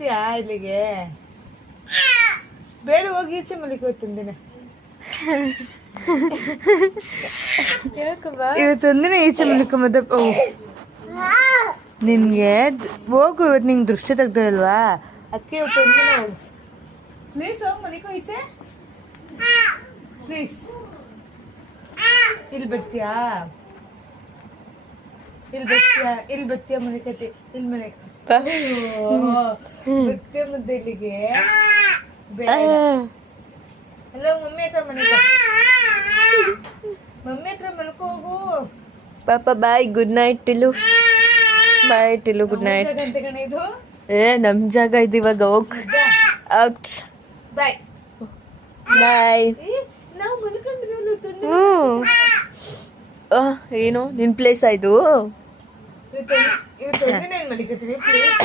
ಬರ್ತೀಯಾ ಇಲ್ಲಿಗೆ? ಬೇಡ, ಹೋಗಿ ಈಚೆ ಮಲಿಕೋತಿನ. ಇವತ್ತೊಂದಿನ ಈಚೆ ಮಲಿಕೊಂಬದ. ನಿನ್ಗೆ ಹೋಗು, ಇವತ್ತು ನಿಂಗೆ ದೃಷ್ಟಿ ತೆಗ್ದಿರಲ್ವಾ, ಅದಕ್ಕೆ ಇವತ್ತೊಂದಿನ ಹೋಗು. ಪ್ಲೀಸ್ ಹೋಗಿ ಮಲಿಕೋ ಈಚೆ, ಪ್ಲೀಸ್. ಇಲ್ಲಿ ಬರ್ತೀಯಾ? ಇಲ್ಲಿ ಬರ್ತೀಯಾ ಮಲಿಕತಿ? ಇಲ್ಲಿ ಮನೆ ಬರ್ತೀಯ ಮುದ್ದೆ ಇಲ್ಲಿಗೆ? ಬೇಡ. ಅಲ್ಲ, ಮಮ್ಮಿ ಹತ್ರ ಮಲಿಕೋ, ಮಮ್ಮಿ ಹತ್ರ ಮಲ್ಕೋ ಹೋಗು. ಪಾಪ ಬಾಯ್, ಗುಡ್ ನೈಟ್ ಟಿಲು. ಬಾಯ್ ಟಿಲು, ಗುಡ್ ನೈಟ್. ಇದು ನಮ್ ಜಾಗ ಇದು, ಇವಾಗ ಹೋಗ್. ಔಟ್. ಬಾಯ್ ಬಾಯ್. ನಾವು ಮಲ್ಕೊಂಡಿದ್ದೀವಿ. ಏನು ನಿನ್ ಪ್ಲೇಸ್ ಆಯ್ತು? ಇವತ್ತೊಂದಿನ ಏನ್ ಮಲಿಕತ್ತೀವಿ ಪ್ಲೀಸ್.